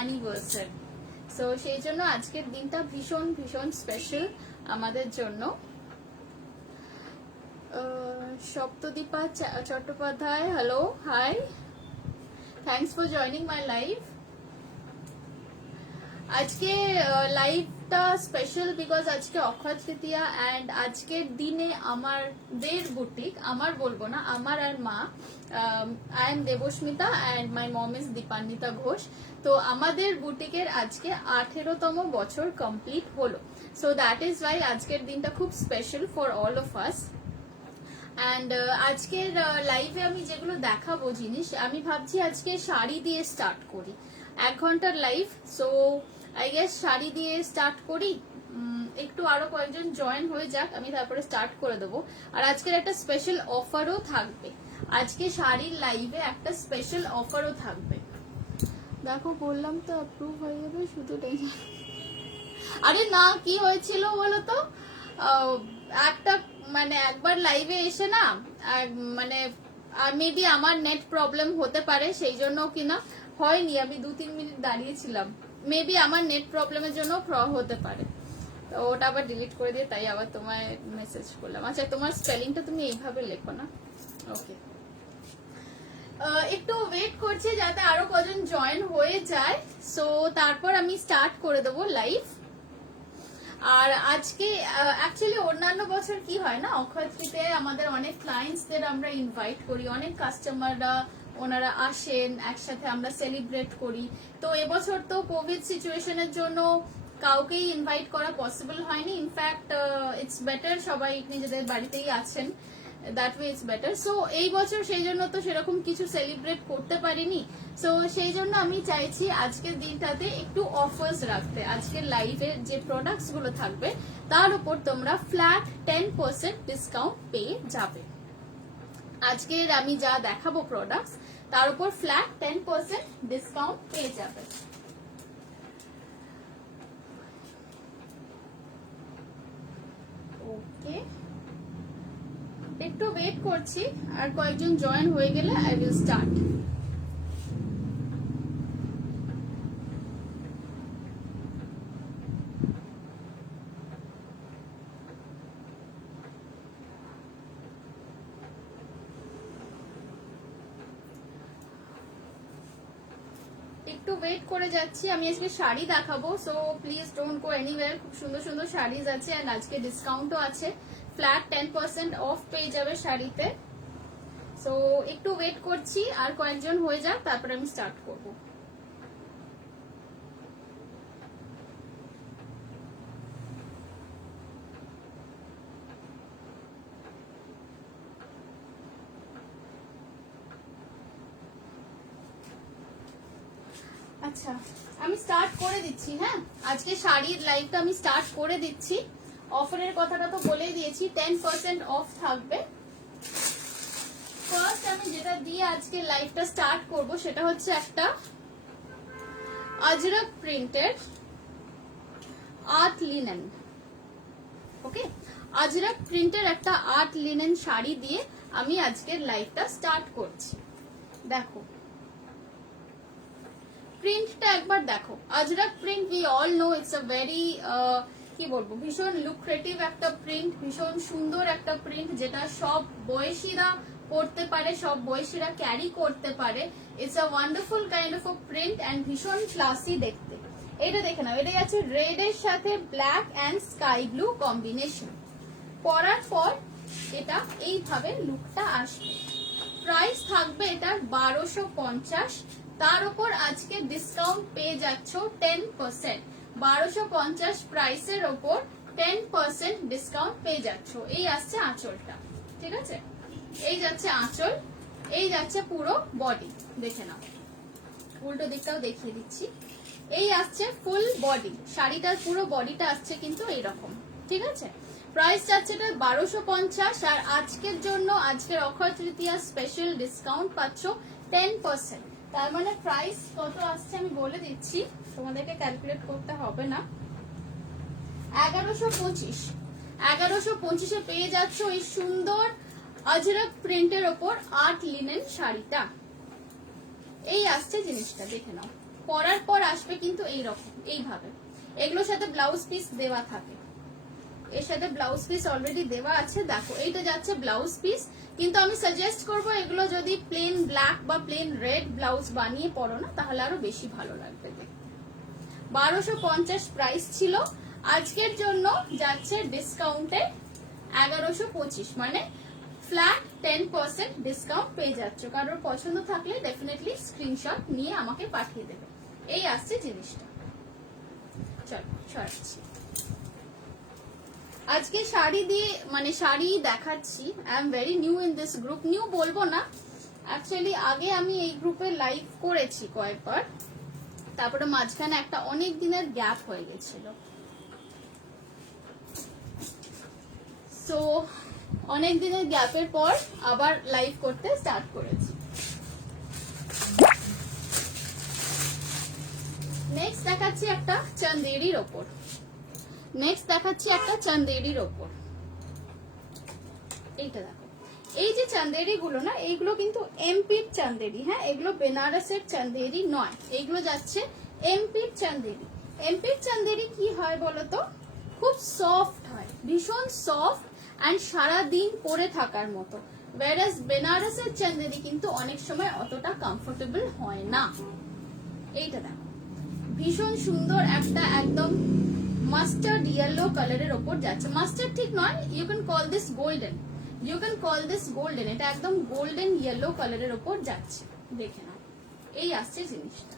Anniversary. So সেই জন্য আজকের দিনটা ভীষণ ভীষণ স্পেশাল আমাদের জন্য। Saptadipa Chattopadhyay, hello, hi, thanks for joining my live. আজকে লাইভটা স্পেশাল বিকজ আজকে অক্ষয় তৃতীয়া অ্যান্ড আজকের দিনে আমাদের বুটিক, আমার বলবো না, আমার আর মা, I am Debasmita and my mom is Dipanwita Ghosh. তো আমাদের বুটিকের আজকে 18তম বছর কমপ্লিট হলো। সো দ্যাট ইজ ওয়াই আজকের দিনটা খুব special for all of us. And আজকের লাইভে আমি যেগুলো দেখাবো জিনিস, আমি ভাবছি আজকে শাড়ি দিয়ে স্টার্ট করি, 1 ঘন্টার live. So I guess sari দিয়ে স্টার্ট করি, একটু আরো কয়েকজন জয়েন হয়ে যাক, আমি তারপরে স্টার্ট করে দেবো। আর আজকের একটা স্পেশাল অফারও থাকবে, আজকে শাড়ির লাইভে একটা স্পেশাল অফারও থাকবে। দেখো বললাম তো অ্যাপ্রুভ হয়ে যাবে, শুধু আরে না, কি হয়েছিল বলো তো, একটা মানে একবার লাইভে এসে না, মানে মেবি আমার নেট প্রবলেম হতে পারে, সেই জন্য কিনা হয়নি, আমি 2-3 মিনিট দাঁড়িয়েছিলাম, মেবি আমার নেট প্রবলেমের জন্য হতে পারে। তো ওটা আবার ডিলিট করে দিয়ে তাই আবার তোমায় মেসেজ করলাম। আচ্ছা, তোমার স্পেলিংটা তুমি এইভাবে লেখো না, ওকে। একটু ওয়েট করছি যাতে আরো কজন জয়েন হয়ে যায়, সো তারপর আমি স্টার্ট করে দেবো লাইভ। আর আজকে অ্যাকচুয়ালি অন্যান্য বছর কি হয় না, অক্ষয় তৃতীয়ায় আমাদের অনেক ক্লায়েন্টসদের আমরা ইনভাইট করি, অনেক কাস্টমাররা ওনারা আসেন, একসাথে আমরা সেলিব্রেট করি। তো এবছর তো কোভিড সিচুয়েশনের জন্য কাউকেই ইনভাইট করা পসিবল হয়নি। ইনফ্যাক্ট ইটস বেটার সবাই নিজেদের বাড়িতেই আছেন, that way it's better. So এই বছর সেই জন্য তো সেরকম কিছু সেলিব্রেট করতে পারিনি। সো সেই জন্য আমি চাইছি আজকের দিনটাতে একটু অফার্স রাখতে। আজকের লাইভে যে প্রোডাক্টস গুলো থাকবে তার উপর তোমরা ফ্ল্যাট 10% ডিসকাউন্ট পেয়ে যাবে। আজকের আমি যা দেখাবো প্রোডাক্টস, তার উপর ফ্ল্যাট 10% ডিসকাউন্ট পেয়ে যাবে। ওকে, একটু ওয়েট করছি, আর কয়েকজন জয়েন হয়ে গেলে আই উইল স্টার্ট। একটু ওয়েট করে যাচ্ছি, আমি আজকে শাড়ি দেখাবো, so please don't go anywhere. খুব সুন্দর সুন্দর শাড়িজ আছে এন্ড আজকে ডিসকাউন্টও আছে, ফ্ল্যাট 10% অফ পেয়ে যাবে শাড়িতে। সো একটু ওয়েট করছি, আর কয়েকজন হয়ে যাক, তারপরে আমি স্টার্ট করব। আচ্ছা, আমি স্টার্ট করে দিচ্ছি। হ্যাঁ, আজকে শাড়ির লাইভটা আমি স্টার্ট করে দিচ্ছি। অফারের কথাটা তো বলেই দিয়েছি, 10% অফ থাকবে। ফার্স্ট আমি যেটা দিয়ে আজকে লাইভটা স্টার্ট করব সেটা হচ্ছে একটা আজরক প্রিন্টের আর্ট লিনেন। ওকে, আজরক প্রিন্টের একটা আর্ট লিনেন শাড়ি দিয়ে আমি আজকের লাইভটা স্টার্ট করছি। দেখো প্রিন্টটা একবার দেখো, Ajrakh print we all know it's a very কি বলবো, ভীষণ লুক্রেটিভ একটা প্রিন্ট, ভীষণ সুন্দর একটা প্রিন্ট, যেটা সব বয়সীরা পড়তে পারে, সব বয়সীরা ক্যারি করতে পারে। It's a wonderful kind of a print and ভীষণ ক্লাসি দেখতে। এটা দেখে নাও, এটাই আছে রেড এর সাথে black and sky blue combination. পরার পর এটা এইভাবে লুকটা আসবে। প্রাইস থাকবে এটার 1250, তার উপর আজকে ডিসকাউন্ট পেয়ে যাচ্ছ 10%। 1250 প্রাইসের ওপর 10% ডিসকাউন্ট পেয়ে যাচ্ছ। এই আসছে আঁচলটা, ঠিক আছে, এই যাচ্ছে আঁচল, এই যাচ্ছে পুরো বডি। দেখে নাও, উল্টো দিকটাও দেখিয়ে দিচ্ছি। এই আসছে ফুল বডি, শাড়িটার পুরো বডিটা আসছে কিন্তু এইরকম, ঠিক আছে। প্রাইস যাচ্ছে এটা 1250, আর আজকের জন্য, আজকের অক্ষয় তৃতীয়া স্পেশাল ডিসকাউন্ট পাচ্ছ 10%। তার মানে প্রাইস কত আসছে আমি বলে দিচ্ছি, তোমাদেরকে ক্যালকুলেট করতে হবে না। 1125। 1125-এ পেয়ে যাচ্ছ এই সুন্দর আজরক প্রিন্টের ওপর আর্ট লিনেন শাড়িটা। এই আসছে জিনিসটা, দেখে নাও। পরার পর আসবে কিন্তু এইরকম এইভাবে। এগুলোর সাথে ব্লাউজ পিস দেওয়া থাকে, এর সাথে ব্লাউজ পিস অলরেডি দেওয়া আছে। দেখো এইটা যাচ্ছে ব্লাউজ পিস, কিন্তু আমি সাজেস্ট করব এগুলো যদি প্লেন ব্ল্যাক বা প্লেন রেড ব্লাউজ বানিয়ে পরো না, তাহলে আরো বেশি ভালো লাগবে দেখতে। 1250 প্রাইস ছিল, আজকের জন্য যাচ্ছে ডিসকাউন্টে 1125, মানে ফ্ল্যাট 10% ডিসকাউন্ট পেয়ে যাচ্ছ। কারোর পছন্দ থাকলে ডেফিনেটলি স্ক্রিনশট নিয়ে আমাকে পাঠিয়ে দেবে। এই আসছে জিনিসটা। চলো সরাচ্ছি। আজকে শাড়ি দিয়ে মানে শাড়ি দেখাচ্ছি। I am very new in this group. New বলবো না, অ্যাকচুয়ালি আগে আমি এই গ্রুপে লাইভ করেছি কয়েকবার, তারপরে মাঝখানে একটা অনেক দিনের গ্যাপ হয়ে গেছিল। সো অনেক দিনের গ্যাপের পর আবার লাইভ করতে স্টার্ট করেছি। নেক্সট দেখাচ্ছি একটা চান্দেরির ওপর, এইটা দেখো। এই যে চান্দেরি গুলো না, এইগুলো কিন্তু এমপির চান্দেরি, হ্যাঁ, এগুলো বেনারসের চান্দেরি নয়, এইগুলো যাচ্ছে এমপির চান্দেরি। এমপির চান্দেরি কি হয় বলতো, খুব সফট হয়, ভীষণ সফট অ্যান্ড সারাদিন পরে থাকার মতো। ওয়ারাস বেনারসের চান্দেরি কিন্তু অনেক সময় অতটা কমফোর্টেবল হয় না। এইটা দেখো, ভীষণ সুন্দর একটা একদম মাস্টার্ড ইয়েলো কালারের ওপর যাচ্ছে। মাস্টার্ড ঠিক নয়, you can call this golden, এটা একদম গোল্ডেন ইয়েলো কালারের ওপর যাচ্ছে। দেখে নাও, এই আসছে জিনিসটা,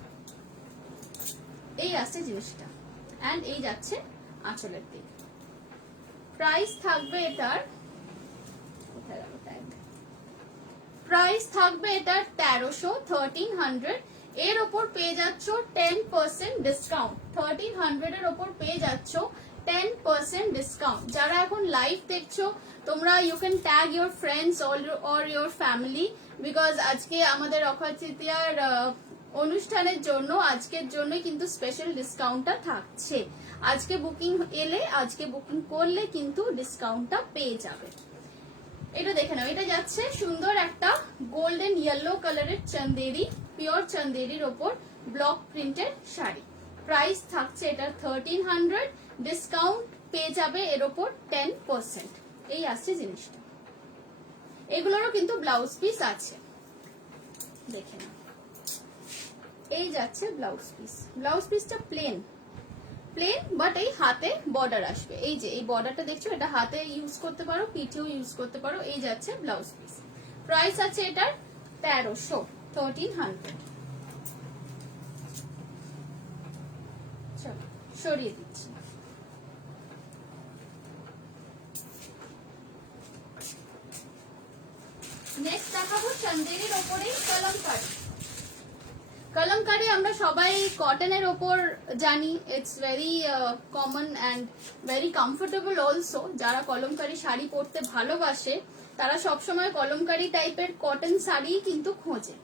এন্ড এই যাচ্ছে আঁচলের দিক। প্রাইস থাকবে এটার, কোথায় গেল ট্যাগ, প্রাইস থাকবে এটার 1300 এর ওপর পেয়ে যাচ্ছ 10% ডিসকাউন্ট। 1300 এর ওপর পেয়ে যাচ্ছ 10% ডিসকাউন্ট। যারা এখন লাইভ দেখছো তোমরা you can tag your friends or your family, because আজকে আমাদের অক্ষয় তৃতীয়ার অনুষ্ঠানের জন্য আজকের জন্য কিন্তু স্পেশাল ডিসকাউন্টটা থাকছে। আজকে বুকিং এলে, আজকে বুকিং করলে কিন্তু ডিসকাউন্টটা পেয়ে যাবে। এটা দেখে নাও, এটা যাচ্ছে সুন্দর একটা গোল্ডেন ইয়েলো কালারের চান্দেরি, পিওর চান্দেরির ওপর ব্লক প্রিন্টের শাড়ি। প্রাইস থাকছে এটা 1300, ডিসকাউন্ট পেয়ে যাবে এর ওপর 10%। এই আসছে জিনিসটা, এগুলোরও কিন্তু ব্লাউজ পিস আছে, দেখে নাও। এই যাচ্ছে ব্লাউজ পিসটা প্লেন বাট এই হাতে বর্ডার আসবে। এই যে এই বর্ডারটা দেখছো, এটা হাতে ইউজ করতে পারো, পিঠেও ইউজ করতে পারো। এই যাচ্ছে ব্লাউজ পিস। প্রাইস আছে এটার 1300। চলো সরিয়ে দিচ্ছি। নেক্সট দেখাবো চান্দেরির ওপরেই কলমকারি। আমরা সবাই কটনের ওপর জানি, it's very common and very comfortable also. যারা কলমকারি শাড়ি পরতে ভালোবাসে তারা সবসময় কলমকারি টাইপের কটন শাড়ি কিন্তু খোঁজে।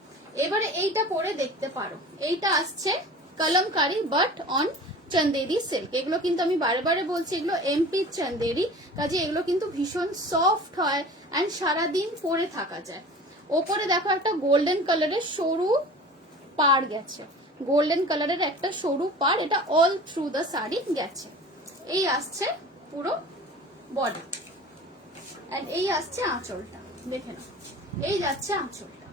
এবারে এইটা পরে দেখতে পারো, এইটা আসছে kalamkari but on Chanderi silk. এগুলো কিন্তু আমি বারে বারে বলছি, এগুলো এমপি চান্দেরি, কাজে এগুলো কিন্তু ভীষণ সফট হয় অ্যান্ড সারাদিন পরে থাকা যায়। ওপরে দেখো একটা গোল্ডেন কালারের সরু পাড় গেছে, গোল্ডেন কালারের একটা সরু পাড়, এটা অল থ্রু দ্য শাড়ি গেছে। এই আসছে পুরো বডি, এন্ড এই আসছে আঁচলটা, দেখে নাও। এই যাচ্ছে আঁচলটা।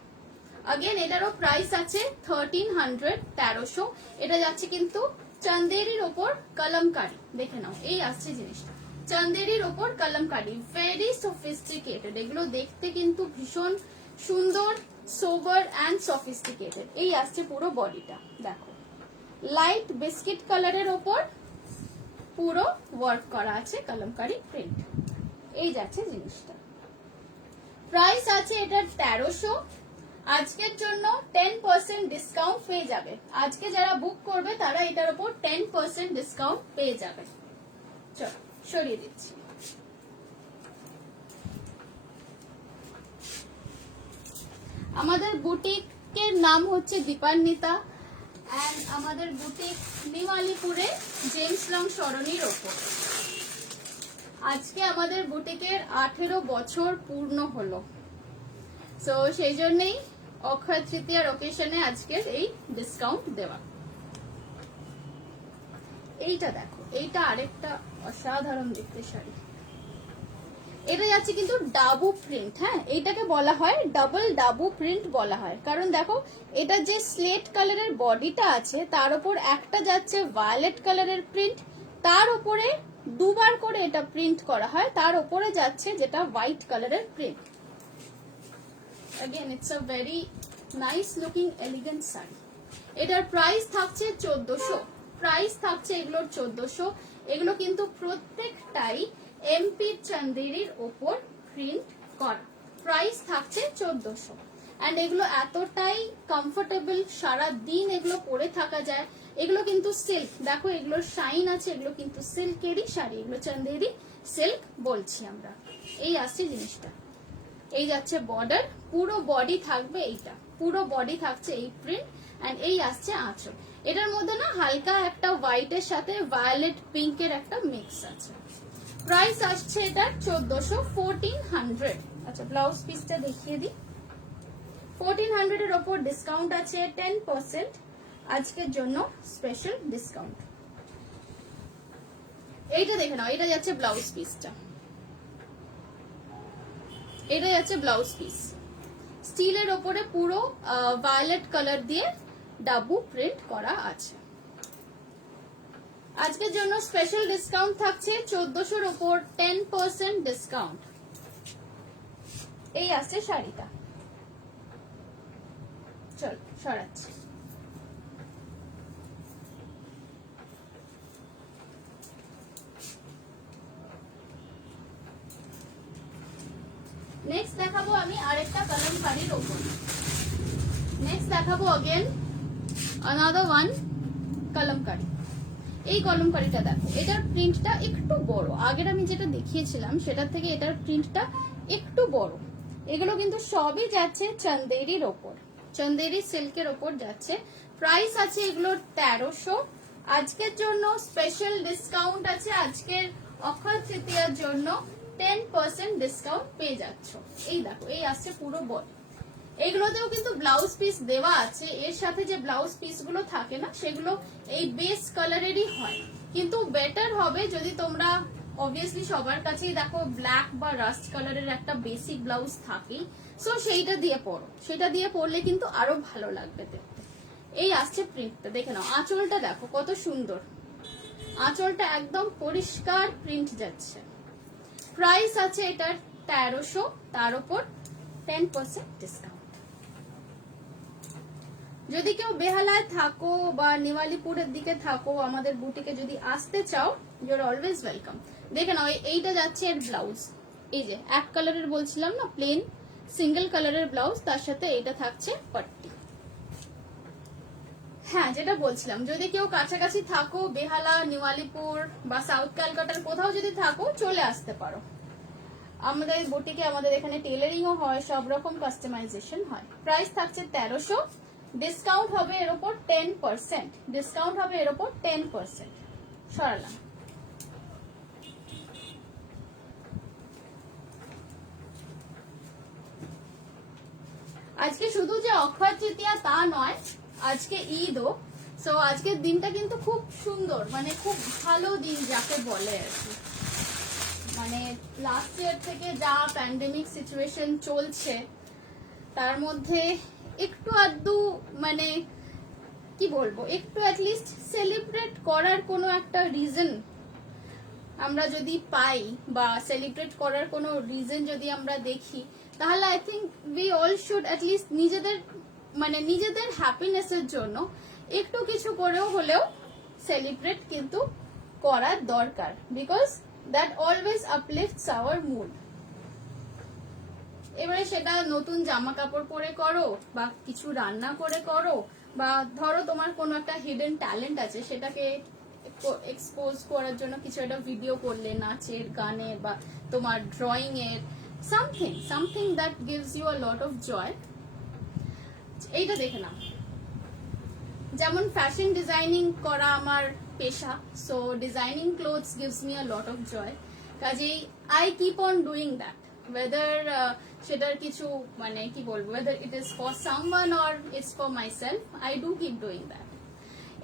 अगेन এটারও প্রাইস আছে 1300। এটা যাচ্ছে কিন্তু চান্দেরির ওপর কলমকারি, দেখে নাও। এই আসছে জিনিসটা, চান্দেরির ওপর কলমকারি, ভেরি সফিস্টিকেটেড। এগুলো দেখতে কিন্তু ভীষণ সুন্দর, সোবার অ্যান্ড সফিস্টিকেটেড। এই আসছে পুরো বডিটা, দেখো লাইট বিস্কিট কালারের ওপর পুরো ওয়ার্ক করা আছে কলমকারি প্রিন্ট। এই যাচ্ছে জিনিসটা। প্রাইস আছে এটার 1300। আজকের জন্য 10% ডিসকাউন্ট পেয়ে যাবে। আজকে যারা বুক করবে তারা এটার উপর 10% ডিসকাউন্ট পেয়ে যাবে। চলো সরিয়ে দিচ্ছি। আমাদের বুটিকের নাম হচ্ছে দীপান্বিতা এন্ড আমাদের বুটিক নিউ আলিপুরে জেমস লং সরণির ওপর। আজকে আমাদের বুটিকের 18 বছর পূর্ণ হলো, সো সেই জন্যই অক্ষয় তৃতীয়ার ওকেশনে আজকের এই ডিসকাউন্ট দেওয়া। এইটা দেখো, এইটা আরেকটা অসাধারণ দেখতে শাড়ি। এটা যাচ্ছে কিন্তু ডাবু প্রিন্ট, হ্যাঁ এইটাকে বলা হয় ডাবল ডাবু প্রিন্ট বলা হয়, কারণ দেখো এটা যে স্লেট কালারের বডিটা আছে তার উপর একটা যাচ্ছে ভায়োলেট কালারের প্রিন্ট, তার উপরে দুবার করে এটা প্রিন্ট করা হয়, তার উপরে যাচ্ছে যেটা হোয়াইট কালারের print. Again, it's a very nice looking elegant sari. এটার প্রাইস থাকছে 1400, প্রাইস থাকছে এগুলোর 1400। এগুলো কিন্তু প্রত্যেকটাই এমপি চান্দেরির ওপর প্রিন্ট করা, প্রাইস থাকছে 1400। অ্যান্ড এগুলো এতটাই কমফোর্টেবল, সারা দিন এগুলো পরে থাকা যায়। এগুলো কিন্তু সিল্ক, দেখো এগুলোর শাইন আছে, এগুলো কিন্তু সিল্কেরই শাড়ি, এগুলো চান্দেরি সিল্ক বলছি আমরা। এই আসছে জিনিসটা, এই যাচ্ছে বর্ডার, পুরো বডি থাকবে এইটা, পুরো বডি থাকছে এই প্রিন্ট, এন্ড এই আসছে আঁচল। এটার মধ্যে না হালকা একটা হোয়াইটের সাথে ভায়োলেট পিঙ্কের একটা মিক্স আছে। প্রাইস আসছে এটার 1400, 1400। আচ্ছা ব্লাউজ পিসটা দেখিয়ে দিই। 1400 এর ওপর ডিসকাউন্ট আছে 10% আজকের জন্য, স্পেশাল ডিসকাউন্ট। এইটা দেখে নাও, এটা যাচ্ছে ব্লাউজ পিসটা, এটা যাচ্ছে ব্লাউজ পিস, স্টিলের ওপরে পুরো ভায়োলেট কালার দিয়ে ডাবু প্রিন্ট করা আছে। আজকের জন্য স্পেশাল ডিসকাউন্ট থাকছে 1400 এর উপর 10% ডিসকাউন্ট। এই আসছে শাড়িটা, চল সরাচ্ছি। নেক্সট দেখাবো আমি আরেকটা কলমকারীর ওপর, নেক্সট দেখাবো अगेन another one কলমকারী। এই কলমকারীটা দেখো, এটার প্রিন্টটা একটু বড়, আগের আমি যেটা দেখিয়েছিলাম সেটার থেকে এটার প্রিন্টটা একটু বড়। এগুলো কিন্তু সবই যাচ্ছে চন্দেরির ওপর, চন্দেরি সিল্কের ওপর যাচ্ছে। প্রাইস আছে এগুলোর 1300। আজকের জন্য স্পেশাল ডিসকাউন্ট আছে, আজকের অক্ষয় তৃতীয়ার জন্য 10% ডিসকাউন্ট পেয়ে যাচ্ছ। এই দেখো, এই আসছে পুরো বডি। এইগুলোতেও কিন্তু ব্লাউজ পিস দেওয়া আছে, এর সাথে যে ব্লাউজ পিস গুলো থাকে না সেগুলো এই বেস কালারেরই হয়, কিন্তু বেটার হবে যদি তোমরা অবভিয়াসলি সবার কাছেই দেখো ব্ল্যাক বা রাস্ট কালারের একটা বেসিক ব্লাউজ থাকেই, সো সেইটা দিয়ে পরো, সেটা দিয়ে পরলে কিন্তু আরো ভালো লাগবে দেখতে। এই আসছে প্রিন্টটা দেখে নাও, আঁচলটা দেখো কত সুন্দর, আঁচলটা একদম পরিষ্কার প্রিন্ট যাচ্ছে। প্রাইস আছে এটার 1300, তার উপর 10% ডিসকাউন্ট। যদি কেউ বেহালায় থাকো বা নিওয়ালিপুরের দিকে থাকো, আমাদের বুটিকে যদি আসতে চাও, ইউ আর অলওয়েজ ওয়েলকাম। দেখে নাও, এইটা যাচ্ছে এর ব্লাউজ, এই যে এক কালারের বলছিলাম না প্লেন সিঙ্গেল কালারের ব্লাউজ, তার সাথে এটা থাকছে পাট্টি। হ্যাঁ যেটা বলছিলাম, যদি কেউ কাছাকাছি থাকো, বেহালা, নিওয়ালিপুর বা সাউথ ক্যালকাটার কোথাও যদি থাকো, চলে আসতে পারো আমাদের বুটিকে। আমাদের এখানে টেলারিংও হয়, সব রকম কাস্টমাইজেশন হয়। প্রাইস থাকছে 1300, ডিসকাউন্ট হবে এর উপর 10%, ডিসকাউন্ট হবে এর উপর 10%। সরালাম। আজকে শুধু যে অক্ষয় তৃতীয়া তা নয়, আজকে ঈদও। সো আজকের দিনটা কিন্তু খুব সুন্দর, মানে খুব ভালো দিন যাকে বলে আর কি। মানে লাস্ট ইয়ার থেকে যা প্যান্ডেমিক সিচুয়েশন চলছে তার মধ্যে একটু আধটু মানে কি বলবো, একটু অ্যাটলিস্ট সেলিব্রেট করার কোনো একটা রিজন আমরা যদি পাই, বা সেলিব্রেট করার কোনো রিজন যদি আমরা দেখি, তাহলে I think we all should at least নিজেদের মানে নিজেদের হ্যাপিনেসের জন্য একটু কিছু করেও হলেও সেলিব্রেট কিন্তু করার দরকার, because that always uplifts our mood. এবারে সেটা নতুন জামা কাপড় পরে করো, বা কিছু রান্না করে করো, বা ধরো তোমার কোনো একটা হিডেন ট্যালেন্ট আছে সেটাকে এক্সপোজ করার জন্য কিছু একটা ভিডিও করলে, নাচের, গানের, বা তোমার ড্রয়িং এর, something that gives you a lot of joy. এইটা দেখে নাও, যেমন ফ্যাশন ডিজাইনিং করা আমার পেশা, so designing clothes gives me a lot of joy, কাজেই I keep on doing that, whether সেটার কিছু মানে কি বলবো, whether it is for someone or it's for myself, I do keep doing that.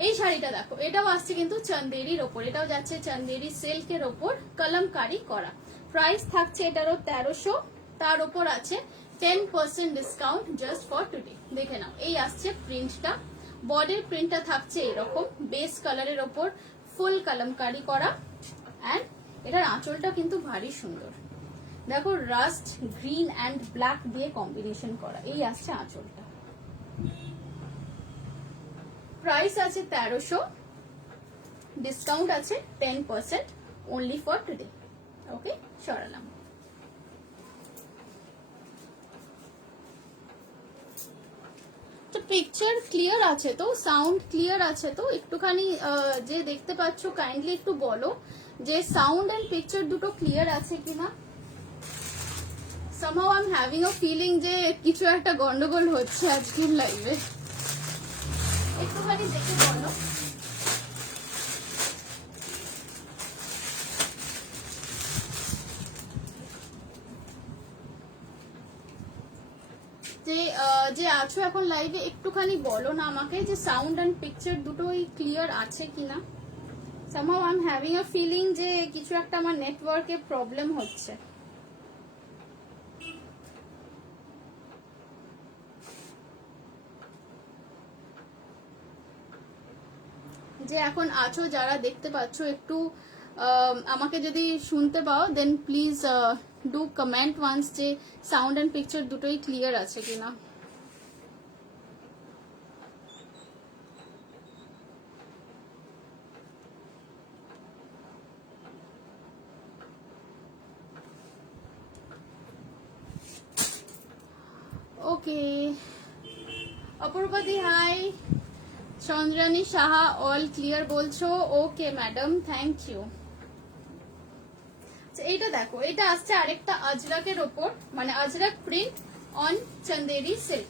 এই শাড়িটা দেখো, এটাও আসছে কিন্তু চন্দেরির ওপর, এটাও যাচ্ছে চন্দেরি সিল্কের ওপর কলমকারি করা। প্রাইস থাকছে এটারও 1300, তার ওপর আছে 10% ডিসকাউন্ট জাস্ট ফর টুডে। দেখে নাও, এই আসছে প্রিন্টটা, বডির প্রিন্টটা থাকছে এরকম বেস কালারের ওপর ফুল কলমকারি করা। অ্যান্ড এটার আঁচলটা কিন্তু ভারী সুন্দর, দেখো রাস্ট গ্রিন অ্যান্ড ব্ল্যাক দিয়ে কম্বিনেশন করা, এই আসছে আঁচলটা। প্রাইস আছে 1300, ডিসকাউন্ট আছে 10% only for today. ওকে, সরালাম। তো পিকচার ক্লিয়ার আছে তো, সাউন্ড ক্লিয়ার আছে তো? একটুখানি যে দেখতে পাচ্ছ কাইন্ডলি একটু বলো যে সাউন্ড এন্ড পিকচার দুটো ক্লিয়ার আছে কিনা। somehow I'm having a feeling যে কিছু একটা গন্ডগোল হচ্ছে আজকের লাইভে, একটুখানি দেখে বলো। যে আছো এখন লাইভে একটুখানি বলো না আমাকে যে সাউন্ড এন্ড পিকচার দুটোই ক্লিয়ার আছে কিনা। somehow I'm having a feeling যে কিছু একটা আমার নেটওয়ার্কে প্রবলেম হচ্ছে। যে এখন আছো যারা দেখতে পাচ্ছ, একটু আমাকে যদি শুনতে পাও then please do comment once যে সাউন্ড এন্ড পিকচার দুটোই ক্লিয়ার আছে কিনা। ওকে, অপূর্বদি hi, Chandrani Saha all clear বলছো, ওকে ম্যাডাম থ্যাংক ইউ। এইটা দেখো, এটা আসছে আরেকটা আজরাকের ওপর, মানে Ajrak print on Chanderi silk.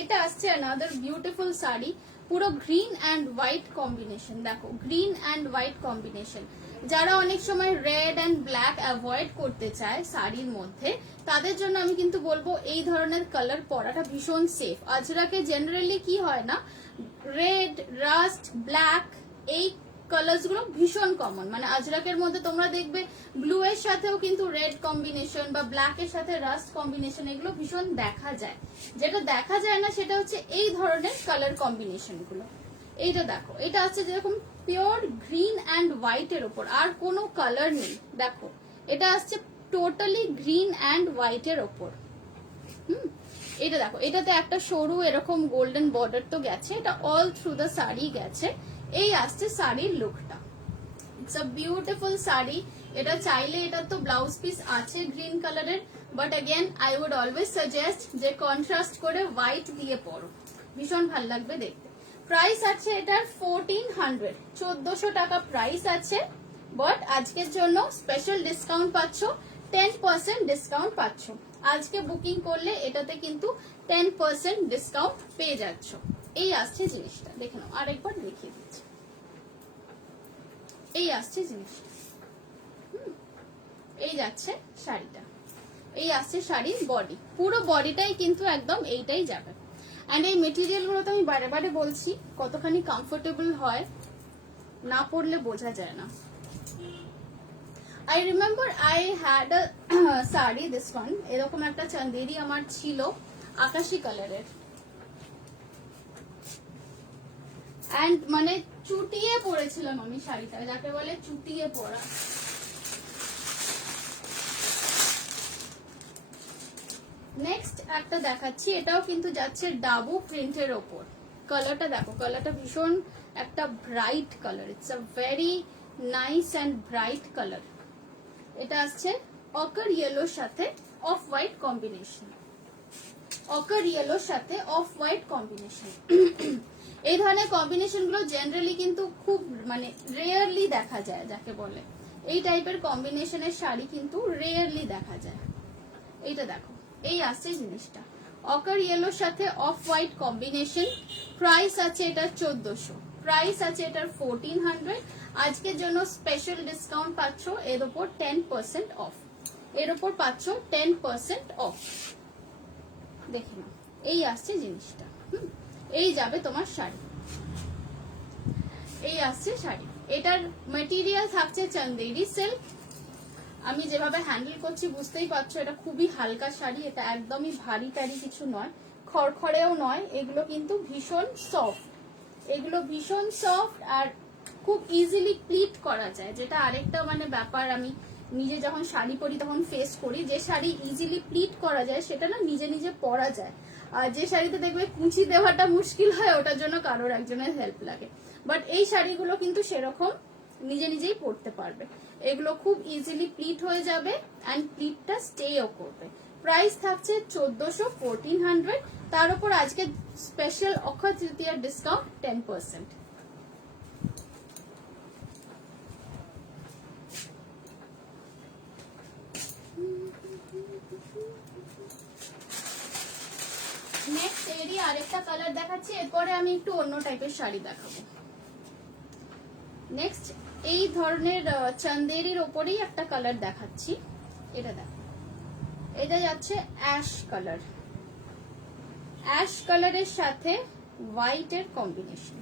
এটা আসছে অ্যানাদার বিউটিফুল শাড়ি, পুরো গ্রিন অ্যান্ড হোয়াইট কম্বিনেশন। দেখো গ্রিন অ্যান্ড হোয়াইট কম্বিনেশন, যারা অনেক সময় রেড অ্যান্ড ব্ল্যাক অ্যাভয়েড করতে চায় শাড়ির মধ্যে, তাদের জন্য আমি কিন্তু বলবো এই ধরনের কালার পরাটা ভীষণ সেফ। আজরাকে জেনারেলি কি হয় না, রেড, রাস্ট, ব্ল্যাক এই কালার্স গুলো ভীষণ কমন, মানে আজরাকের মধ্যে তোমরা দেখবে ব্লু এর সাথেও কিন্তু রেড কম্বিনেশন বা ব্ল্যাক এর সাথে রাস্ট কম্বিনেশন এগুলো ভীষণ দেখা যায়। যেটা দেখা যায় না সেটা হচ্ছে এই ধরনের কালার কম্বিনেশন গুলো। এইটা দেখো, এটা হচ্ছে যেরকম পিওর গ্রিন অ্যান্ড হোয়াইট এর উপর, আর কোনো কালার নেই। দেখো এটা আসছে টোটালি গ্রিন অ্যান্ড হোয়াইট এর ওপর। এটা দেখো, এটাতে একটা সরু এরকম গোল্ডেন বর্ডার তো গেছে, এটা অল থ্রু দ্য শাড়ি গেছে। এই আসছে শাড়ির লুকটা, ইটস আ বিউটিফুল শাড়ি। এটা চাইলে এটা তো ব্লাউজ পিস আছে গ্রিন কালারের, but again I would always suggest যে কন্ট্রাস্ট করে হোয়াইট দিয়ে পরো, ভীষণ ভালো লাগবে দেখতে। প্রাইস আছে এটার 1400, 1400 টাকা প্রাইস আছে। বাট আজকের জন্য স্পেশাল ডিসকাউন্ট পাচ্ছ, 10% ডিসকাউন্ট পাচ্ছ। আজকে বুকিং করলে এটাতে কিন্তু 10% ডিসকাউন্ট পেয়ে যাচ্ছ। এই আসছে জিনিসটা, দেখে নাও, আরেকবার দেখিয়ে দিচ্ছি। এই আসছে জিনিসটা, এই যাচ্ছে শাড়িটা, এই আসছে শাড়ির বডি, পুরো বডিটাই কিন্তু একদম এইটাই যাবে। অ্যান্ড এই মেটেরিয়াল গুলো তো আমি বারে বারে বলছি কতখানি কমফোর্টেবল হয়, না পরলে বোঝা যায় না। I remember I had a sari, this one, এরকম একটা চান্দেরি আমার ছিল আকাশি কালারের, অ্যান্ড মানে চুটিয়ে পরেছিলাম আমি শাড়িটা, যাকে বলে চুটিয়ে পরা। নেক্সট একটা দেখাচ্ছি, এটাও কিন্তু যাচ্ছে ডাবু প্রিন্টের ওপর। কালারটা দেখো, কালারটা ভীষণ একটা bright colour, it's a very nice and bright colour. এটা আসছে অকার ইয়েলোর সাথে অফ হোয়াইট কম্বিনেশন, অকার ইয়েলোর সাথে অফ হোয়াইট কম্বিনেশন। এই ধরনের কম্বিনেশন গুলো জেনারেলি কিন্তু খুব মানে রেয়ারলি দেখা যায়, যাকে বলে এই টাইপের কম্বিনেশনের শাড়ি কিন্তু রেয়ারলি দেখা যায়। এইটা দেখো, এই আসছে জিনিসটা অকার ইয়েলোর সাথে অফ হোয়াইট কম্বিনেশন। প্রাইস আছে এটার 1400, প্রাইস আছে এটার 1400। আজকের জন্য স্পেশাল ডিসকাউন্ট পাচ্ছ, এর উপর 10% অফ, এর উপর পাচ্ছ 10% অফ। দেখে নাও, এই আসছে জিনিসটা, এই যাবে তোমার শাড়ি। এই আসছে শাড়ি। এটার মেটেরিয়াল থাকছে চন্দেরি সিল্ক। আমি যেভাবে হ্যান্ডেল করছি বুঝতেই পারছো এটা খুবই হালকা শাড়ি, এটা একদমই ভারী টারি কিছু নয়, খড়খড়েও নয়, এগুলো কিন্তু ভীষণ সফট, এগুলো ভীষণ সফট আর খুব ইজিলি প্লিট করা যায়, যেটা আরেকটা মানে ব্যাপার আমি নিজে যখন শাড়ি পরি তখন ফেস করি, যে শাড়ি ইজিলি প্লিট করা যায় সেটা না নিজে নিজে পরা যায়, আর যে শাড়িতে দেখবে কুচি দেওয়াটা মুশকিল হয় ওটার জন্য কারোর একজনের হেল্প লাগে, বাট এই শাড়িগুলো কিন্তু সেরকম নিজে নিজেই পরতে পারবে, এগুলো খুব ইজিলি প্লিট হয়ে যাবে অ্যান্ড প্লিটটা স্টেও করবে। প্রাইস থাকছে 1400, তার উপর আজকে স্পেশাল অক্ষয় তৃতীয়ার ডিসকাউন্ট 10%। নেক্সট এরই আরেকটা কালার দেখাচ্ছি, এরপরে আমি একটু অন্য টাইপের শাড়ি দেখাবো। নেক্সট এই ধরনের চন্দেরির ওপরেই একটা কালার দেখাচ্ছি, এটা দেখো, এটা যাচ্ছে অ্যাশ কালার, অ্যাশ কালারের সাথে হোয়াইটের কম্বিনেশন।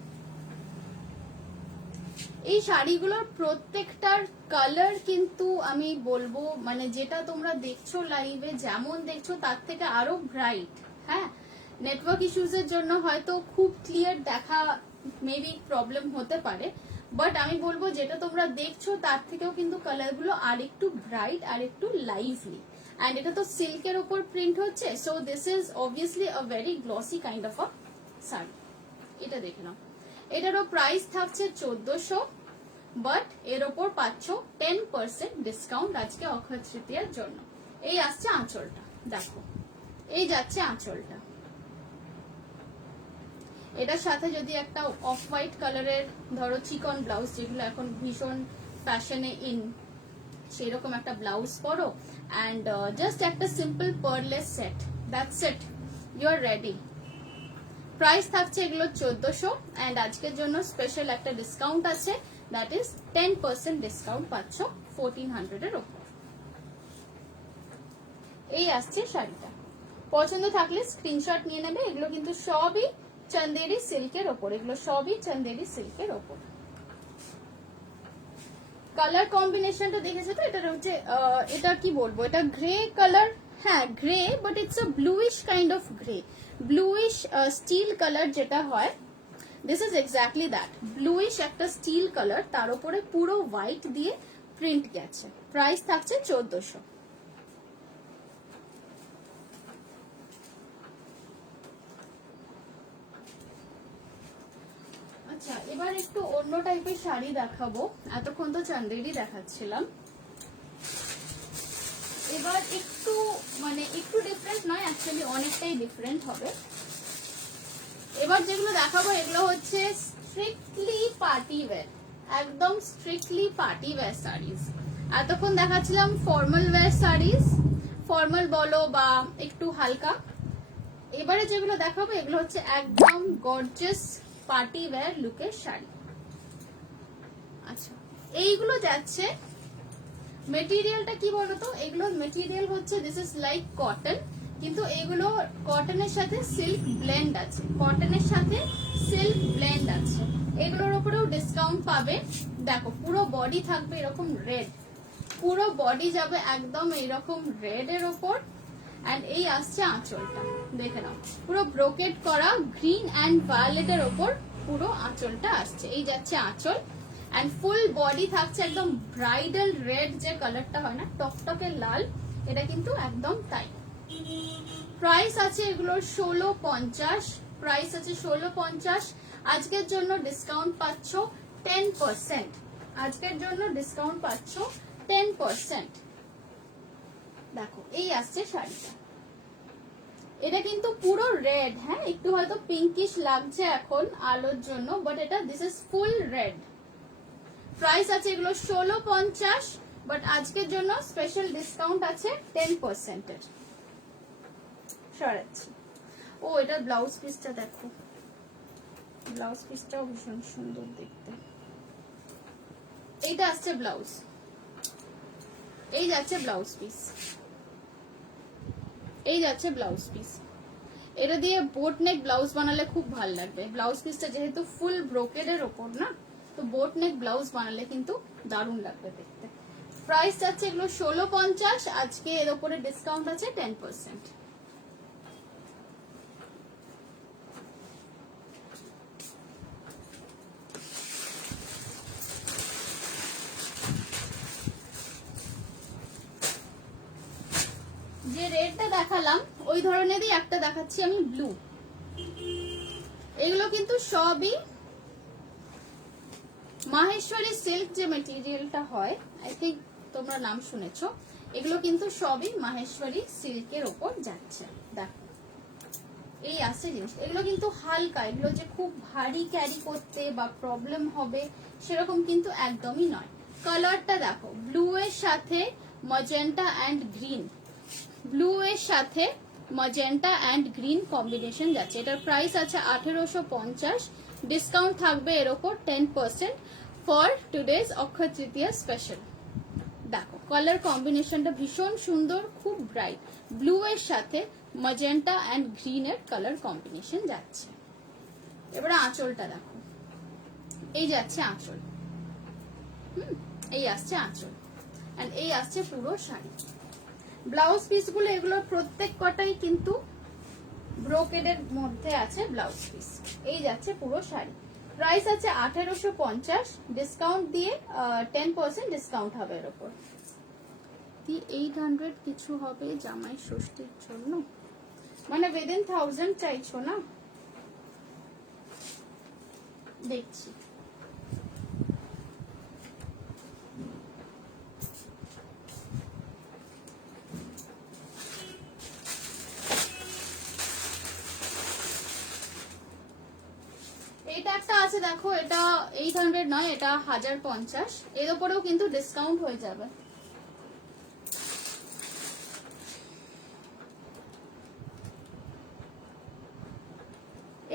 এই শাড়িগুলোর প্রত্যেকটার কালার কিন্তু আমি বলবো মানে যেটা তোমরা দেখছো লাইভে যেমন দেখছো তার থেকে আরো ব্রাইট। হ্যাঁ, নেটওয়ার্ক ইস্যুজের জন্য হয়তো খুব ক্লিয়ার দেখা মেবি প্রবলেম হতে পারে, বাট আমি বলবো যেটা তোমরা দেখছো তার থেকেও কিন্তু কালারগুলো আর একটু ব্রাইট আর একটু লাইভলি, অ্যান্ড এটা তো সিল্কের উপর প্রিন্ট হচ্ছে, so this is obviously a very glossy kind of a sari. এটা দেখে নাও, এটারও প্রাইস থাকছে 1400, বাট এর ওপর পাচ্ছ 10% ডিসকাউন্ট আজকে অক্ষয় তৃতীয়ার জন্য। এই আসছে আঁচলটা, দেখো এই যাচ্ছে আঁচলটা, এটার সাথে যদি একটা অফ হোয়াইট কালারের ধরো চিকন ব্লাউজ, যেগুলো এখন ভীষণ ফ্যাশনে ইন, সেরকম একটা ব্লাউজ পরো অ্যান্ড জাস্ট একটা simple pearls set, that's it, you are ready. Price থাকছে এগুলো 1400, অ্যান্ড আজকের জন্য স্পেশাল একটা ডিসকাউন্ট আছে, দ্যাট ইজ 10% ডিসকাউন্ট পাচ্ছ 1400 এর ওপর। এই আসছে শাড়িটা, পছন্দ থাকলে স্ক্রিনশট নিয়ে নেবে, এগুলো কিন্তু সবই চন্দেরি সিল্কের ওপর, এগুলো সবই চন্দেরি সিল্কের ওপর। কালার কম্বিনেশনটা দেখেছো তো, এটা হচ্ছে এটা কি বলবো, এটা গ্রে কালার, হ্যাঁ grey, but it's a bluish kind of grey, bluish steel colour যেটা হয়, this is exactly that, bluish একটা স্টিল কালার, তার উপরে পুরো হোয়াইট দিয়ে প্রিন্ট গেছে। প্রাইস থাকছে 1400। আচ্ছা, এবার একটু অন্য টাইপের শাড়ি দেখাবো, এতক্ষণ তো চন্দেরি দেখাচ্ছিলাম, এবার একটু মানে একটু ডিফারেন্ট নয়, অ্যাকচুয়ালি অনেকটাই ডিফারেন্ট হবে। এবার যেগুলো দেখাবো এগুলো হচ্ছে স্ট্রিক্টলি পার্টি ওয়্যার, একদম স্ট্রিক্টলি পার্টি ওয়্যার শাড়িজ। এতক্ষণ দেখাচ্ছিলাম ফর্মাল ওয়্যার শাড়িজ, ফর্মাল বলো বা একটু হালকা, এবারে যেগুলো দেখাবো এগুলো হচ্ছে একদম গর্জিয়াস পার্টি ওয়্যার লুকের শাড়ি। আচ্ছা, এইগুলো যাচ্ছে, মেটেরিয়ালটা কি বলতো, এগুলোর মেটেরিয়াল হচ্ছে দিস ইজ লাইক কটন, কিন্তু এগুলো কটনের সাথে সিল্ক ব্লেন্ড আছে, কটনের সাথে সিল্ক ব্লেন্ড আছে, এগুলোর উপরেও ডিসকাউন্ট পাবে। দেখো পুরো বডি থাকবে এরকম রেড, পুরো বডি যাবে একদম এইরকম রেড এর ওপর, এন্ড এই আসছে আঁচলটা, দেখে নাও পুরো ব্রোকেট করা গ্রিন অ্যান্ড ভায়োলেটের ওপর পুরো আঁচলটা আসছে, এই যাচ্ছে আঁচল, অ্যান্ড ফুল বডি থাকছে একদম ব্রাইডাল রেড, যে কালারটা হয় না টকটকে লাল, এটা কিন্তু একদম তাই। প্রাইস আছে এগুলোর 1650, প্রাইস আছে 1650, আজকের জন্য ডিসকাউন্ট পাচ্ছ 10%, আজকের জন্য ডিসকাউন্ট পাচ্ছ 10%। দেখো এই আসছে শাড়িটা, এটা কিন্তু পুরো রেড, হ্যাঁ একটু হয়তো পিঙ্কিশ লাগছে এখন আলোর জন্য, বাট এটা this is full red. Price আছে এগুলো 1650, বাট আজকের জন্য স্পেশাল ডিসকাউন্ট আছে 10% এর। সরাচ্ছি, ও এটা ব্লাউজ পিসটা দেখো, ব্লাউজ পিসটাও ভীষণ সুন্দর দেখতে, এইটা আসছে ব্লাউজ, এই যাচ্ছে ব্লাউজ পিস, এই যাচ্ছে ব্লাউজ পিস, এটা দিয়ে বোট নেক ব্লাউজ বানালে খুব ভালো লাগবে। ব্লাউজ পিসটা যেহেতু ফুল ব্রোকেডের ওপর না, তো তো বোট নেক ব্লাউজ বানালে কিন্তু দারুণ লাগবে দেখতে। প্রাইস যাচ্ছে এগুলো 1650, আজকে এর উপরে ডিসকাউন্ট আছে 10%। যে রেডটা দেখালাম ওই ধরনেরই একটা দেখাচ্ছি আমি, ব্লু। এগুলো কিন্তু সবই মাহেশ্বরী সিল্ক, যে মেটেরিয়ালটা হয়, আই থিঙ্ক তোমরা নাম শুনেছো। এগুলো কিন্তু সবই মাহেশ্বরী সিল্কের ওপর যাচ্ছে। দেখো এই আসছে জিনিস, এগুলো কিন্তু হালকা, এগুলো যে খুব ভারী ক্যারি করতে বা প্রবলেম হবে সেরকম কিন্তু একদমই নয়। কালারটা দেখো, ব্লু এর সাথে ম্যাজেন্টা অ্যান্ড গ্রিন, ব্লু এর সাথে ম্যাজেন্টা অ্যান্ড গ্রিন কম্বিনেশন যাচ্ছে। এটার প্রাইস আছে 1850, ডিসকাউন্ট থাকবে এর ওপর 10% for today's Akshaya Tritiya special. দেখো কালার কম্বিনেশনটা ভীষণ সুন্দর, খুব ব্রাইট, ব্লু এর সাথে ম্যাজেন্টা অ্যান্ড গ্রিন এর কালার কম্বিনেশন যাচ্ছে। এবারে আঁচলটা দেখো, এই যাচ্ছে আঁচল, এই আসছে আঁচল, এন্ড এই আসছে পুরো শাড়ি। ব্লাউজ পিস গুলো এগুলো প্রত্যেক কটাই কিন্তু ব্রোকেডের মধ্যে আছে ব্লাউজ পিস। এই যাচ্ছে পুরো শাড়ি, প্রাইস আছে 1850, ডিসকাউন্ট দিয়ে 10% ডিসকাউন্ট হবে এর উপর। 800 কিছু হবে জামাই ষষ্ঠীর জন্য, মানে উইদিন 1000 চাইছো না? দেখছি এটা একটা আছে দেখো, এটা 800 নয়, এটা 1050, এর উপরেও কিন্তু ডিসকাউন্ট হয়ে যাবে।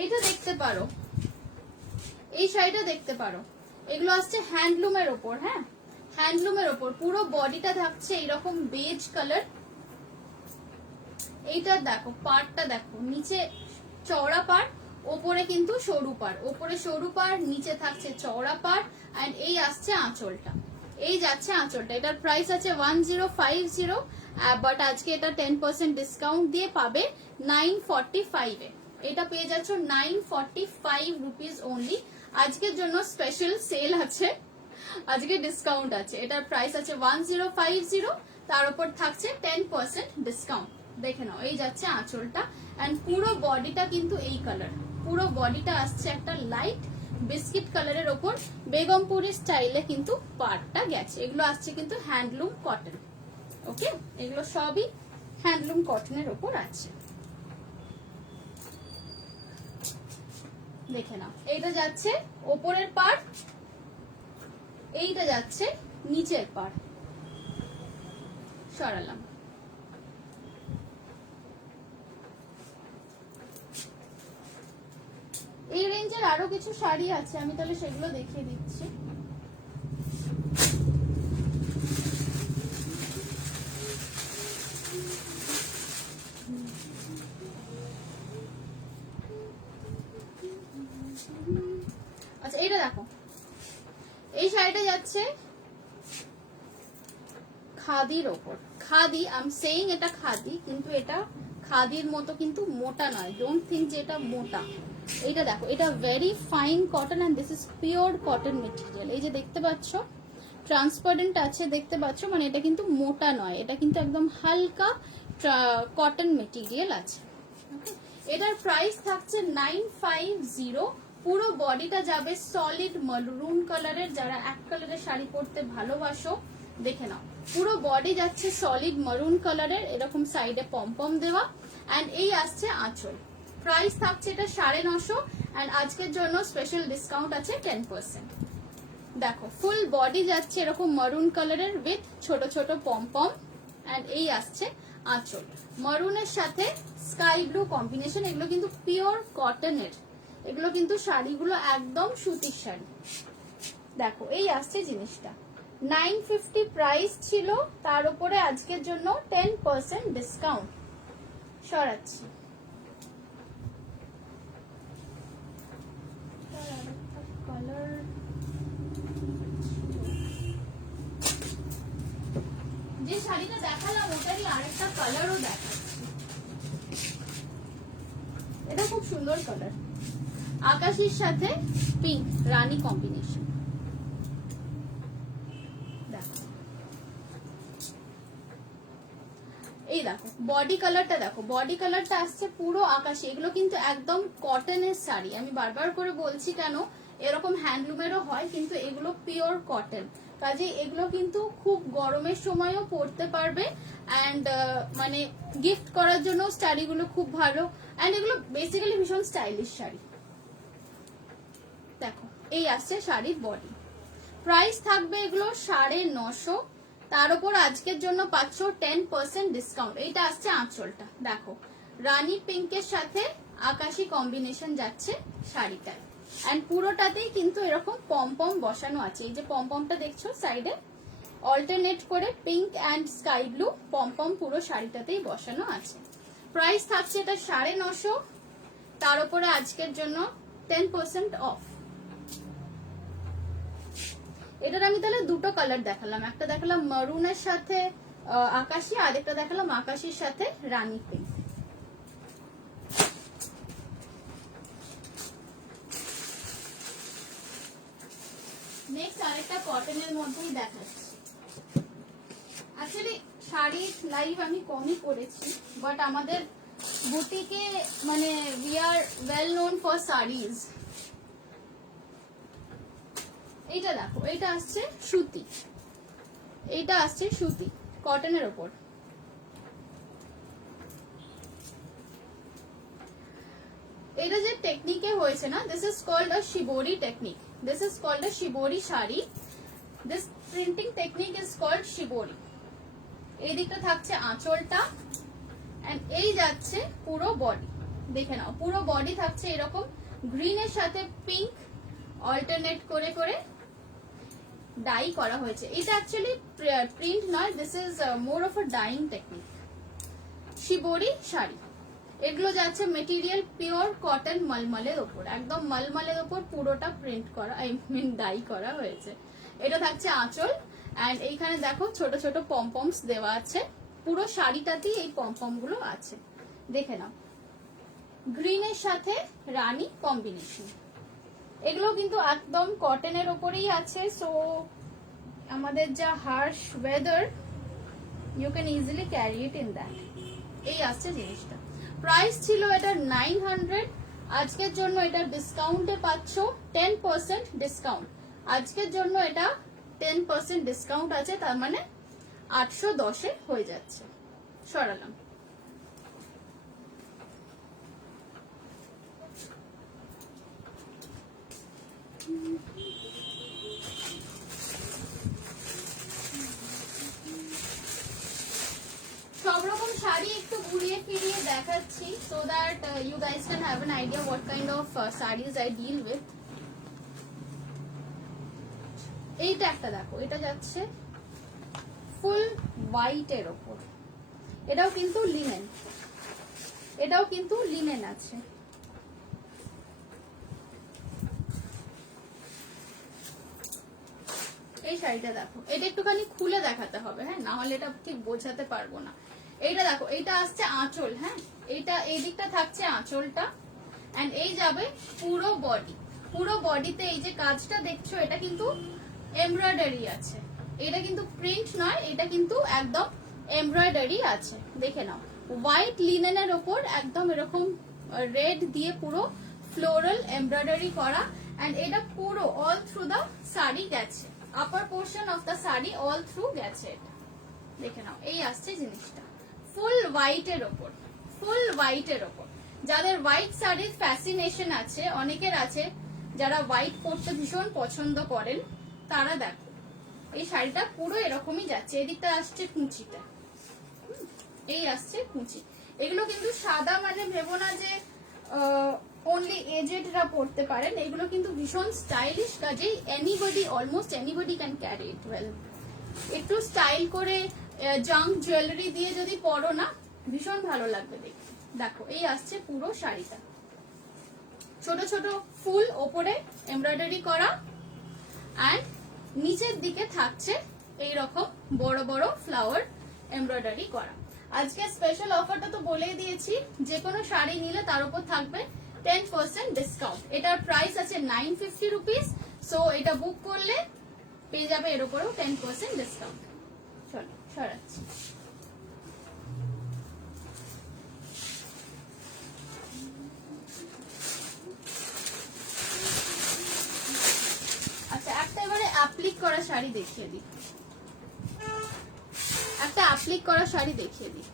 এইটা দেখতে পারো, এই শাড়িটা দেখতে পারো, এগুলো আসছে হ্যান্ডলুমের ওপর। হ্যাঁ, হ্যান্ডলুমের ওপর পুরো বডিটা থাকছে এইরকম বেজ কালার। এইটা দেখো, পাড়টা দেখো, নিচে চওড়া পাড়, ওপরে কিন্তু সরু পাড়, ওপরে সরু পাড়, নিচে থাকছে চওড়া পাড়, এন্ড এই আসছে আঁচলটা, এই যাচ্ছে আঁচলটা। এটার প্রাইস আছে 1050, বাট আজকে এটা 10% ডিসকাউন্ট দিয়ে পাবে 945 এ। এটা পেয়ে যাচ্ছ 945 রুপিস অনলি। আজকের জন্য স্পেশাল সেল আছে, আজকে ডিসকাউন্ট আছে। এটার প্রাইস আছে 1050, তার উপর থাকছে 10% ডিসকাউন্ট। দেখে নাও, এই যাচ্ছে আঁচলটা, এন্ড পুরো বডিটা কিন্তু এই কালার, পুরো বডিটা আসছে একটা লাইট বিস্কিট কালারের ওপর বেগমপুরি স্টাইলে কিন্তু পাড়টা গেছে। এগুলো আসছে কিন্তু হ্যান্ডলুম কটন। ওকে, এগুলো সবই হ্যান্ডলুম কটনের ওপর আছে। দেখে নাও, এইটা যাচ্ছে ওপরের পাড়, এইটা যাচ্ছে নিচের পাড়। সরালাম, এই রেঞ্জের আরো কিছু শাড়ি আছে, আমি তাহলে সেগুলো দেখিয়ে দিচ্ছি। আচ্ছা এইটা দেখো, এই শাড়িটা যাচ্ছে খাদির ওপর। খাদি, আই এম সেইং এটা খাদি, কিন্তু এটা খাদির মতো কিন্তু মোটা নয়, ডোন্ট থিঙ্ক যে এটা মোটা। এইটা দেখো, এটা very fine cotton and this is pure cotton material. এই যে দেখতে পাচ্ছ ট্রান্সপারেন্ট আছে, দেখতে পাচ্ছ, মানে এটা কিন্তু মোটা নয়, এটা কিন্তু একদম হালকা কটন মেটেরিয়াল আছে। এটার প্রাইস থাকছে 950, পুরো বডিটা যাবে সলিড মারুন কালারের। যারা এক কালারের শাড়ি পরতে ভালোবাসো দেখে নাও, পুরো বডি যাচ্ছে সলিড মারুন কালারের, এরকম সাইডে পমপম দেওয়া, এন্ড এই আসছে আঁচল। প্রাইস থাকছে এটা 950, এন্ড আজকের জন্য স্পেশাল ডিসকাউন্ট আছে 10%। দেখো ফুল বডি যাচ্ছে এরকম মারুন কালারের উইথ ছোট ছোট পমপম, এন্ড এই আসছে আঁচল। মারুনের সাথে স্কাই ব্লু কম্বিনেশন, এগুলো কিন্তু পিওর কটনের, এগুলো কিন্তু শাড়িগুলো একদম সুতির শাড়ি। দেখো এই আসছে জিনিসটা, 950 প্রাইস ছিল, তার উপরে আজকের জন্য 10% ডিসকাউন্ট। সরাচ্ছি, কালার যে শাড়িটা দেখালাম ওটারই আরেকটা কালারও দেখাচ্ছি। এটা খুব সুন্দর কালার, আকাশির সাথে পিঙ্ক রানী কম্বিনেশন। দেখো এই দেখো বডি কালারটা, দেখো বডি কালারটা আসছে পুরো আকাশি। এগুলো কিন্তু একদম কটনের শাড়ি, আমি বারবার করে বলছি কেন, এরকম হ্যান্ডলুমেরও হয় কিন্তু এগুলো পিওর কটন, কাজে এগুলো কিন্তু খুব গরমের সময়ও পরতে পারবে অ্যান্ড মানে গিফট করার জন্য শাড়িগুলো খুব ভালো। অ্যান্ড এগুলো বেসিক্যালি ভীষণ স্টাইলিশ শাড়ি। দেখো এই আসছে শাড়ির বডি, প্রাইস থাকবে এগুলো 950। তার উপর আজকের জন্য পাচ্ছ 10% ডিসকাউন্ট। এইটা আসছে আঁচলটা, দেখো রানী পিঙ্কের সাথে আকাশি কম্বিনেশন যাচ্ছে শাড়িটায়। এন্ড পুরোটাতেই কিন্তু এরকম পমপম বসানো আছে, এই যে পমপমটা দেখছো সাইডে অল্টারনেট করে pink and sky blue pompom পুরো শাড়িটাতেই বসানো আছে। প্রাইস থাকছে এটা 950, তার উপরে আজকের জন্য 10% অফ। এটার আমি তাহলে দুটো কালার দেখালাম, একটা দেখালাম মারুনের সাথে আকাশি, আর একটা দেখালাম আকাশির সাথে রানী পিঙ্ক। নেক্সট আরেকটা কটনের মধ্যেই দেখাচ্ছি। অ্যাকচুয়ালি শাড়ির লাইভ আমি কমই করেছি, বাট আমাদের বুটিকে মানে we are well known for saris. এইটা দেখো, এইটা আসছে সুতি, এইটা আসছে সুতি কটনের ওপর। এটা যে টেকনিকে হয়েছে না, this is called a shibori technique, this is called a shibori sari, this printing technique is called shibori. এই দিকটা থাকছে আঁচলটা এন্ড এই যাচ্ছে পুরো বডি, দেখে নাও পুরো বডি থাকছে এরকম গ্রিনের সাথে পিঙ্ক অল্টারনেট করে করে ডাই করা হয়েছে। এটা অ্যাকচুয়ালি প্রিন্ট নয়, this is more of a dyeing technique. Shibori sari, এগুলো যাচ্ছে মেটেরিয়াল পিওর কটন মলমলের ওপর, একদম মলমলের ওপর পুরোটা প্রিন্ট করা, আই মিন ডাই করা হয়েছে। এটা থাকছে আঁচল এন্ড এইখানে দেখো ছোট ছোট পমপমস দেওয়া আছে, পুরো শাড়িটাতেই এই পমপম গুলো আছে, দেখে নাও গ্রিনের সাথে রানী কম্বিনেশন। এগুলো কিন্তু একদম কটনের ওপরেই আছে, সো আমাদের যা harsh weather you can easily carry it in that. এই আসছে জিনিসটা, প্রাইস ছিল এটা 900, আজকের জন্য এটা ডিসকাউন্টে পাচ্ছ 10% ডিসকাউন্ট। আজকের জন্য এটা 10% ডিসকাউন্ট আছে, তার মানে 810 হয়ে যাচ্ছে। সরালাম। সব রকম শাড়ি একটু ঘুরিয়ে ফিরিয়ে দেখাচ্ছি so that you guys can have an idea what kind of sarees I deal with. এইটা একটা দেখো, এটা যাচ্ছে ফুল হোয়াইট এর ওপর, এটাও কিন্তু লিনেন, এটাও কিন্তু লিনেন আছে। এই শাড়িটা দেখো, এটা একটুখানি খুলে দেখাতে হবে, হ্যাঁ, না হলে এটা ঠিক বোঝাতে পারবো না। এইটা দেখো, এইটা আসছে আঁচল, হ্যাঁ, এইটা এই দিকটা থাকছে আঁচলটা এন্ড এই যাবে পুরো বডি, পুরো বডিতে এই যে কাজটা দেখছো এটা কিন্তু এমব্রয়ডারি আছে, এটা কিন্তু প্রিন্ট নয়, এটা কিন্তু একদম এমব্রয়ডারি আছে, দেখে নাও হোয়াইট লিনেনের ওপর একদম এরকম রেড দিয়ে পুরো ফ্লোরাল এমব্রয়ডারি করা এন্ড এটা পুরো অল থ্রু দা শাড়ি গেছে, upper portion of the sari all through গেছে, দেখে নাও এই আসছে জিনিসটা ফুল হোয়াইট এর ওপর, ফুল হোয়াইট এর ওপর। যাদের হোয়াইট শাড়ির ফ্যাসিনেশন আছে, অনেকের আছে যারা হোয়াইট পরতে ভীষণ পছন্দ করেন, তারা দেখো এই শাড়িটা পুরো এরকমই যাচ্ছে, এদিকটা আসছে কুচিটা, এই আসছে কুচি। এগুলো কিন্তু সাদা মানে ভেবো না যে অনলি এজেডরা পড়তে পারেন, এগুলো কিন্তু ভীষণ স্টাইলিশ, কাজেই anybody, almost anybody can carry it well. একটু স্টাইল করে জাঙ্ক জুয়েলারি দিয়ে যদি পরো না, ভীষণ ভালো লাগবে দেখতে। দেখো এই আসছে পুরো শাড়িটা, ছোট ছোট ফুল ওপরে এমব্রয়ডারি করা এন্ড নিচের দিকে থাকছে এইরকম বড় বড় ফ্লাওয়ার এমব্রয়ডারি করা। আজকে স্পেশাল অফারটা তো বলেই দিয়েছি, যে কোনো শাড়ি নিলে তার উপর থাকবে 10% ডিসকাউন্ট। এটার প্রাইস আছে 950 রুপিস। সো এটা বুক করলে পেয়ে যাবে এর উপরেও 10% ডিসকাউন্ট। চলো সরাচ্ছি। আচ্ছা, একটা এবারে অ্যাপ্লিক করা শাড়ি দেখিয়ে দিই, একটা অ্যাপ্লিক করা শাড়ি দেখিয়ে দিই।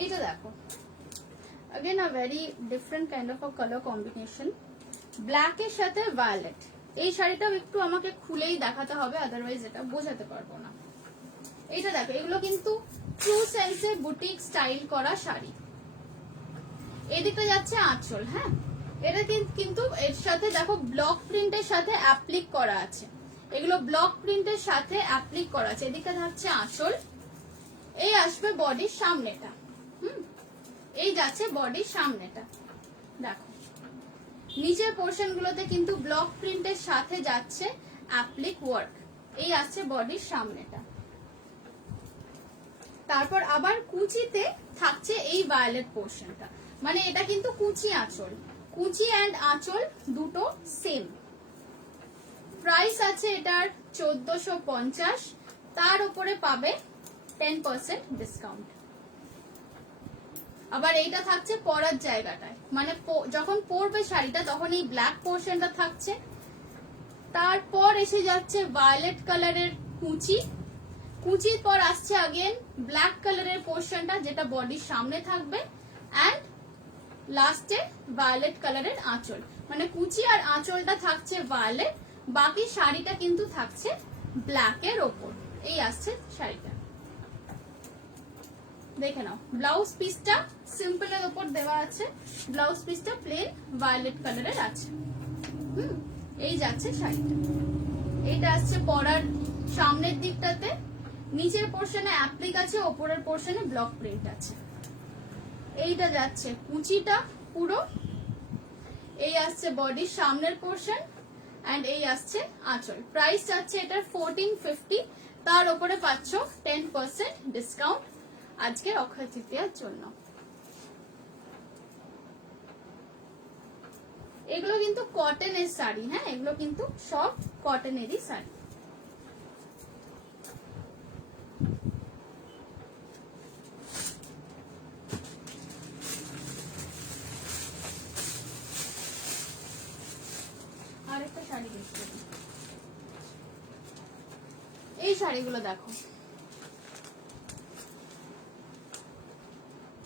এইটা দেখো, again a very different kind of a color combination, black এর সাথে ভায়োলেট। এই শাড়িটাও একটু আমাকে খুলেই দেখাতে হবে, আদারওয়াইজ এটা বোঝাতে পারবো না। এইটা দেখো, এগুলো কিন্তু ট্রু সেন্সে বুটিক স্টাইল করা শাড়ি। এদিকটা যাচ্ছে আঁচল, হ্যাঁ এটা কিন্তু এর সাথে দেখো ব্লক প্রিন্টের সাথে অ্যাপ্লিক করা আছে, এগুলো ব্লক প্রিন্টের সাথে অ্যাপ্লিক করা আছে। এদিকটা থাকছে আঁচল, এই আসবে বডির সামনেটা, এই যাচ্ছে বডির সামনেটা। দেখো নিচের পোর্শন গুলোতে কিন্তু ব্লক প্রিন্টের সাথে যাচ্ছে অ্যাপ্লিক ওয়ার্ক, এই আসছে বডির সামনেটা। তারপর আবার কুচিতে থাকছে এই ভায়োলেট পোর্শনটা, মানে এটা কিন্তু কুচি আঁচল, কুচি অ্যান্ড আঁচল দুটো সেম। প্রাইস আছে এটার 1450, তার উপরে পাবে 10% ডিসকাউন্ট। আবার এইটা থাকছে পরার জায়গাটায়, মানে যখন পরবে শাড়িটা তখন এই ব্ল্যাক পোর্শনটা থাকছে। তারপর এসে যাচ্ছে ভায়োলেট কালারের কুচি, কুচির পর আসছে আগেন ব্ল্যাক কালারের পোর্শনটা যেটা বডির সামনে থাকবে, অ্যান্ড লাস্টে ভায়োলেট কালারের আঁচল, মানে কুচি আর আঁচলটা থাকছে ভায়োলেট, বাকি শাড়িটা কিন্তু থাকছে ব্ল্যাক এর ওপর। এই আসছে শাড়িটা, দেখে নাও। ব্লাউজ পিসটা সিম্পল এর উপর দেওয়া আছে, ব্লাউজ পিসটা প্লেন ভায়োলেট কালারের আছে। এই যাচ্ছে শাড়িটা, এইটা আসছে পরার সামনের দিকটাতে, নিচের পোর্শনে অ্যাপ্লিক আছে, ওপরের পোর্শনে ব্লক প্রিন্ট আছে। এইটা যাচ্ছে কুচিটা পুরো, এই আসছে বডির সামনের পোর্শন, এন্ড এই আসছে আঁচল। প্রাইস যাচ্ছে এটার 1450, তার উপরে পাচ্ছ 10% ডিসকাউন্ট আজকের অক্ষয় তৃতীয়ার জন্য। এগুলো কিন্তু কটনের শাড়ি, হ্যাঁ এগুলো কিন্তু সব কটনেরই শাড়ি। আরেকটা শাড়ি দেখতে, এই শাড়িগুলো দেখো,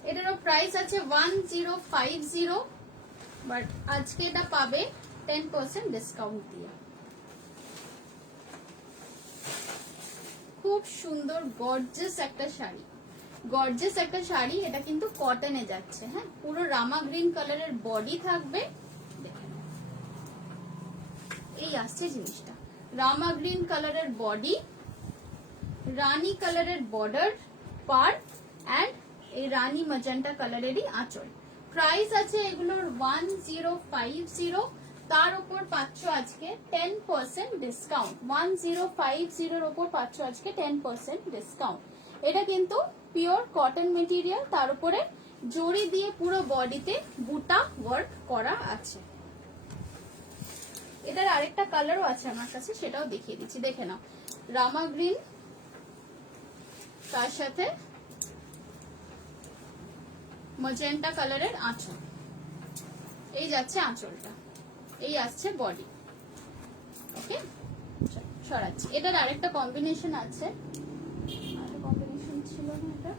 এটারও প্রাইস আছে 1050, বাট আজকে এটা পাবে 10% ডিসকাউন্ট দিয়ে। খুব সুন্দর গর্জিয়াস একটা শাড়ি, গর্জিয়াস একটা শাড়ি। এটা কিন্তু কটনে যাচ্ছে, হ্যাঁ পুরো রামা গ্রিন কালারের বডি থাকবে, এই আসছে জিনিসটা, রামা গ্রিন কালারের বডি, রানী কালারের বর্ডার পার, এন্ড এই রানী ম্যাজেন্টা কালারেরই আঁচল। প্রাইস আছে এগুলোর 1050, তার উপর পাচ্ছ আজকে 10% ডিসকাউন্ট। 1050 এর উপর পাচ্ছ আজকে 10% ডিসকাউন্ট। এটা কিন্তু পিওর কটন মেটেরিয়াল, তার উপরে জড়ি দিয়ে পুরো বডিতে বুটা ওয়ার্ক করা আছে। এটার আরেকটা কালারও আছে আমার কাছে, সেটাও দেখিয়ে দিচ্ছি, দেখে নাও। রামা গ্রিন, তার সাথে ম্যাজেন্টা কালারের আঁচল, এই যাচ্ছে আঁচলটা, এই আসছে বডি। ওকে সরাচ্ছি। এটার আরেকটা কম্বিনেশন আছে, কম্বিনেশন ছিল না এটা,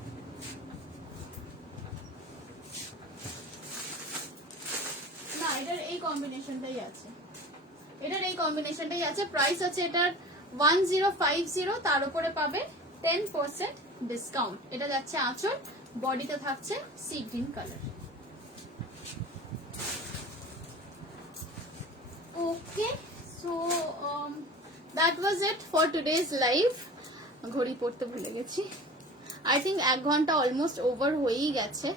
না এটার এই কম্বিনেশনটাই আছে, এটার এই কম্বিনেশনটাই আছে। প্রাইস আছে এটার 1050, তার উপরে পাবে 10% ডিসকাউন্ট। এটা যাচ্ছে আঁচল, বডিতে থাকছে sea green colour. Okay, so that was it for today's live. ঘড়ি পড়তে ভুলে গেছি, আই থিঙ্ক 1 ঘন্টা অলমোস্ট ওভার হয়েই গেছে।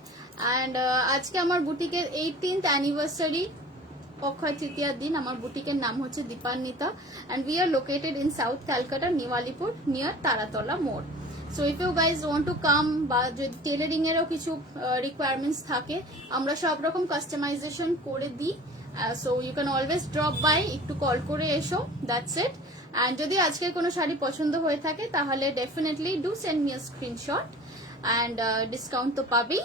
অ্যান্ড আজকে আমার বুটিকের 18th অ্যানিভার্সারি অক্ষয় তৃতীয়ার দিন আমার বুটিকের নাম হচ্ছে Dipanwita and we are located in south Calcutta new near Taratala মোড়। So if you guys want to come, বা যদি টেলারিং এরও কিছু রিকোয়ারমেন্টস থাকে, আমরা সব রকম কাস্টমাইজেশন করে দিই। So you can always drop by, একটু কল করে এসো, দ্যাটস ইট। অ্যান্ড যদি আজকের কোনো শাড়ি পছন্দ হয়ে থাকে তাহলে definitely do send me a screenshot and discount তো পাবেই,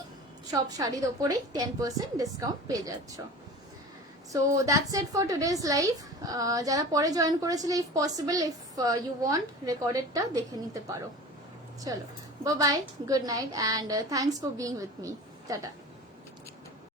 সব শাড়ির ওপরেই 10% ডিসকাউন্ট পেয়ে যাচ্ছ। So that's it for today's live. যারা পরে জয়েন করেছিল, if possible, if you want, রেকর্ডেডটা দেখে নিতে পারো। চলো, bye bye, good night, and thanks for being with me, tata.